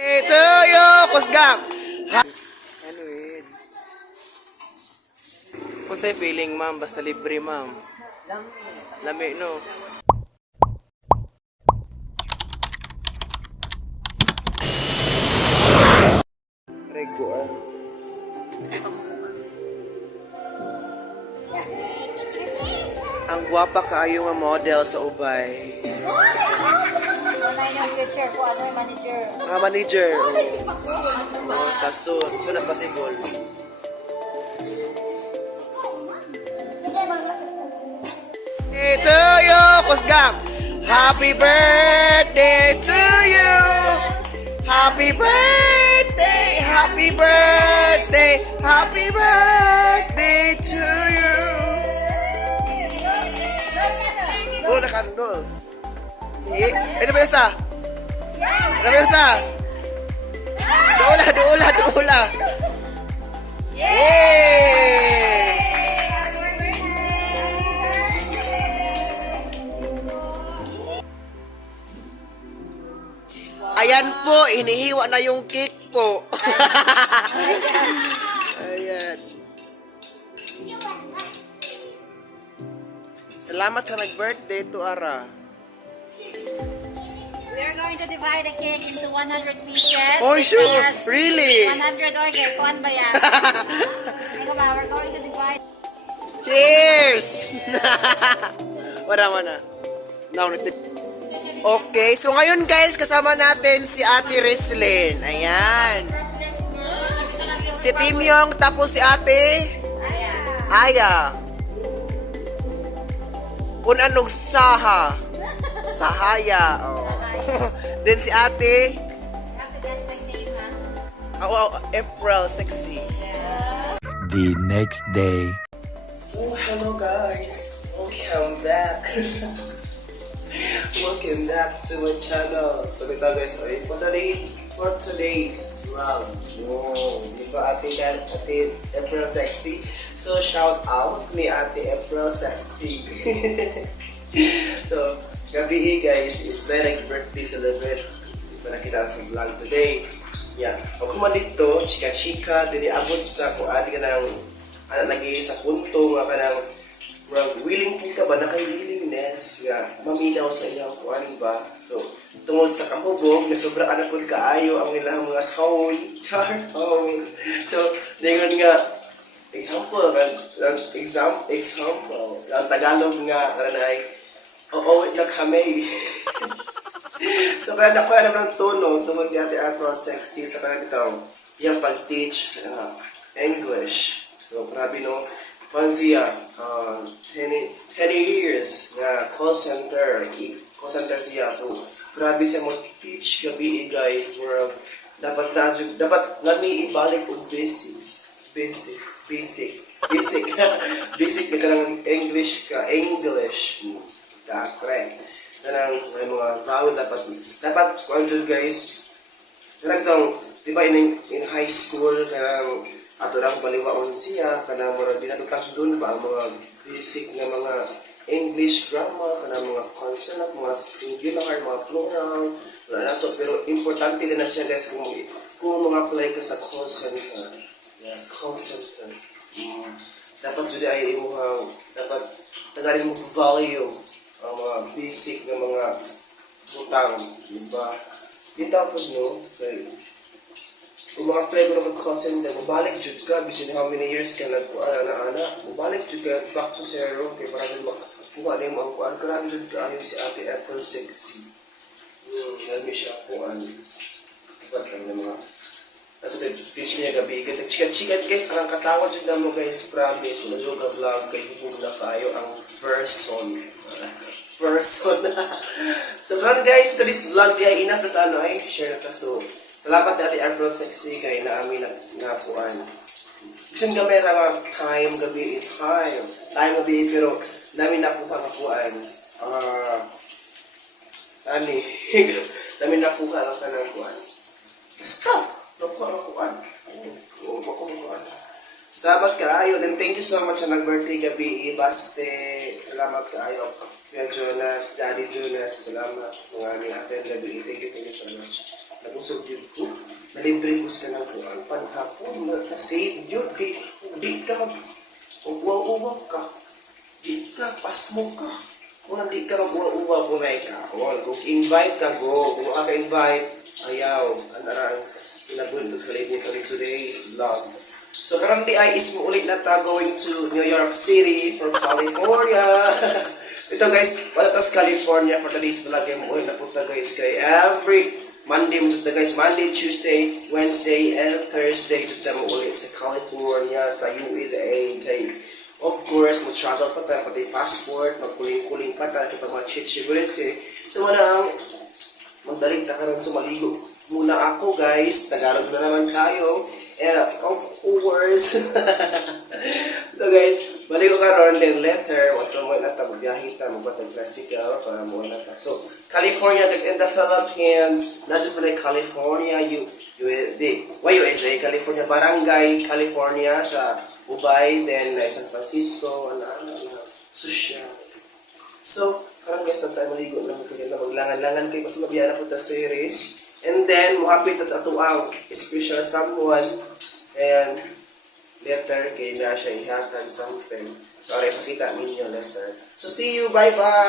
To you, kusgam. Ano yun? Kung sa'yo feeling, ma'am, basta libre, ma'am. Lami, no? Reguan. Ang gwapa kaayo nga model sa Ubay. Ano yung future ko? Ano yung manager? Manager. Kaso, sunod possible. To you, kusgam. Happy birthday to you. Happy birthday, happy birthday, happy birthday to you. Oh, nakandol. Ano ba isa? Ano ba isa? Doula. Yay! Ayan po, inihiwa na yung cake po. Ayan. Salamat sa nag-birthday to Ara. We are going to divide the cake into 100 pieces. Oh, sure. Because Really? 100 okay. Kuan ba yan? Ikaw ba, we're going to divide. Cheers! Wala na. Okay, so ngayon guys, kasama natin si Ate Rislyn. Ayan. Si Timyong, tapos si Ate Aya. Kung anong Sahaya. Oh. Then si Ate You have to guess my name, ha? April Sexy. The next day. So, hello guys. Welcome back. Welcome back to my channel. So, ito guys, for today's vlog. Gusto Ate April Sexy. So, shout out ni Ate April Sexy. So, gabi guys, is direct birthday celebrate. Para kita sa vlog today. Yeah. Ako man dito, chika-chika, dili abot sa kuan ka ng lagi sa punto nga kanang willing po ka ba na kay willingness nga maminaw sa iyang kuan ba. So, tungod sa kahubog na sobra na pud kaayo ang ilang mga tone. So, dingon nga example, ang Tagalog nga kanay oo na kami. So, kaya na ko alam ng tono tungod ni Ate April Sexy sa kanitong yung pag-teach sa English. So, grabe no, Pansia, 10 years na call center siya. So, grabe siya mo teach gabi guys, where dapat nami ibalik og basic na kanang English. Correct. Kanang may mga vowel dapat kung guys, kanang diba in high school kanang ato lang baliwaon siya kanang mga dinatutang doon ba ang mga basic na mga English grammar kanang mga consonant, mga singular, mga plural wala na to, pero importante din na siya guys kung mga apply ka sa call center. Yes, call center. Dapat dyan ay dapat tagalin mo value ang mga basic na mga butang, diba? Di dapat no, kung mga apply ko na mag-call center, mabalik dyan ka, bisin how many years ka nagkuana, mabalik dyan ka, back to zero, kaya parang makakuha na yung mga kuan, karaan dyan ka, ayun si Ate April Sexy. Nalami siya kuan. Diba, kaya na mga, nasa teach niya gabi, chikat guys, parang katawa dyan na mo guys, promise, wala dyan ka vlog, kayo kung na kayo ang first son. So, guys, today's vlog, ay enough na ay share na ka, so, salamat na Ate April Sexy kay naami na puan. Kasi kami na time gabi, pero namin na po pakapuan. Namin na po ka lang ka ng puan. Basta, nakuha ang puan. Salamat kaayo. Then thank you so much sa nag-birthday gabi. Baste, salamat kaayo. Kuya Jonas, Daddy Jonas, salamat. Mga ni Ate gabi. Thank you so much. Nagusog yun ko. kalibre ka ng kuan panhapon na save yun kay di ka mag uwaw-uwaw ka di ka pasmo ka kung hindi ka mag-uwaw-uwaw kung na ikaon kung invite ka go kung ka-invite ayaw anarang pinabuntos ka late today's vlog. So currently ay is mo ulit na ta going to New York City for California. Ito guys, palatas California for today's vlog ay mo ulit na punta guys kay every Monday mo punta guys, Monday, Tuesday, Wednesday, and Thursday to mo ulit sa California sa USA kay of course mo travel pa tayo pati passport, magkuling-kuling pa tayo kapag mga chichibulit so wala ang magdalig ta karon sa maligo muna ako guys, Tagalog na naman tayo. And of course, so guys, balik ko karon din letter, what mo na ta magbiyahe ta mo batang classical para mo na ta. So California guys in the Philippines, not just for like California, USA, California Barangay, California sa Ubay, then San Francisco, Susya. So karon guys, nang tayo maligo na maglangan-langan kayo kasi mabiyahe na po ta series. And then, muhapit na sa ang special someone and letter kay na siya ihatag something. Sorry, pakita ninyo letter. So, see you. Bye-bye!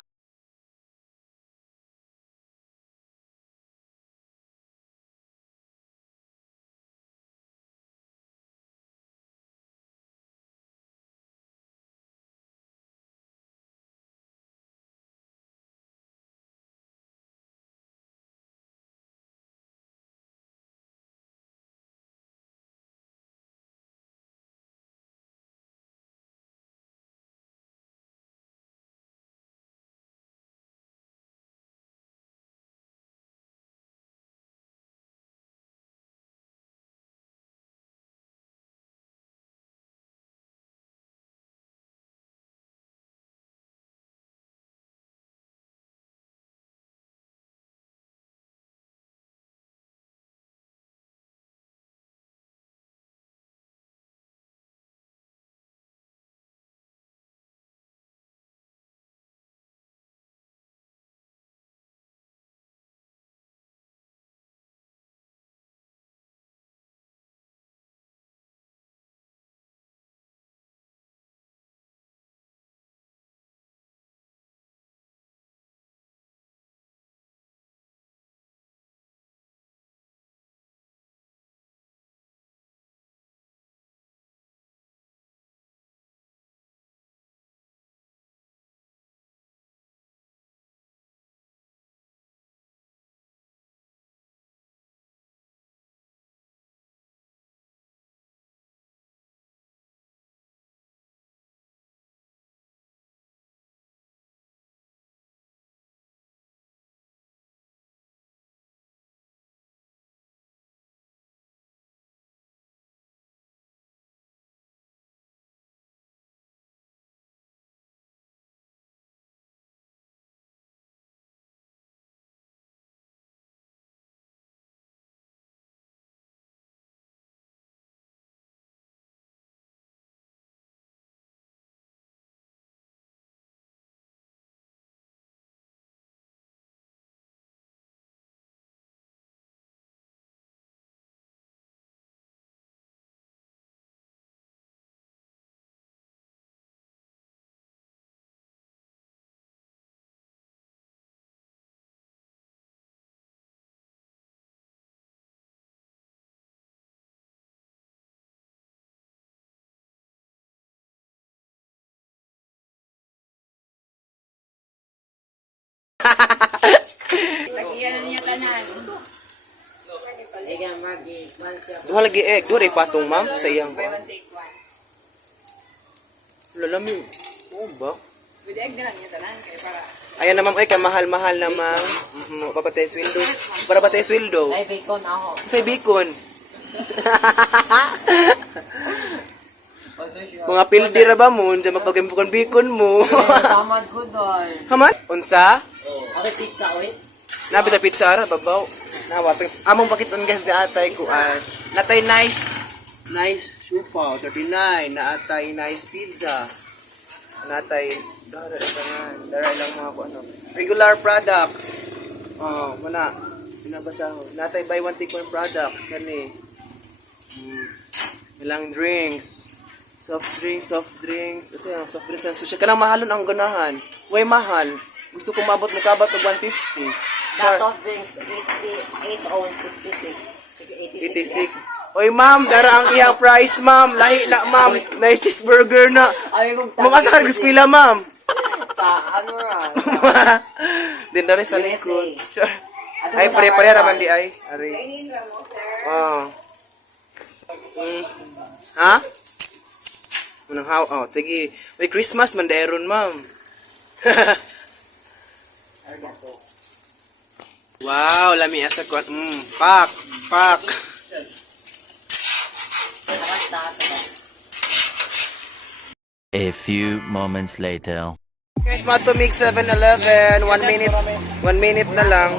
Tagiyan niya tanan. Duha lagi egg, duha rin patong ma'am sa iyang Buy one take one. lalami. Oo ba? With egg na lang niya tanan kay para. Ayan na ma'am, ay kamahal-mahal na ma'am. Papatay sweldo. Para patay sweldo. Ay bacon ako. Say bacon. Kung apildi ra ba mo, unsa mapagimpukan bacon mo. Samad ko doy. Haman? Unsa? Ako pizza oy. Napita pizza ra babaw. Nawa among pakiton guys di atay ko natay nice supa 39 naatay nice pizza. Natay dara lang mga ko ano. Regular products. Oh, muna. Binabasa ko. Natay buy one take one products. Kani. Ilang drinks. Soft drinks. Kasi ang soft drinks ang susya. Kanang mahalon ang ganahan. Way mahal. Gusto kong mabot mo kabat og 150. The soft drinks, 8 86. ounce, 66. Oy ma'am, dara ang iyang price ma'am. Lahi na ma'am. Nice cheeseburger na. Ay, kung Ma'am, asa ka nag-eskwela ma'am? Sa ano ra? Din na rin sa USA. likod. Sure. Ay, pare-pare raman di ay. Ari. Oh. Ha? Unang how? Oh, sige. May Christmas man dairon, ma'am. Wow, lami asa ko. Pak. A few moments later. Guys, Matumig 7-Eleven. 1 minute na lang.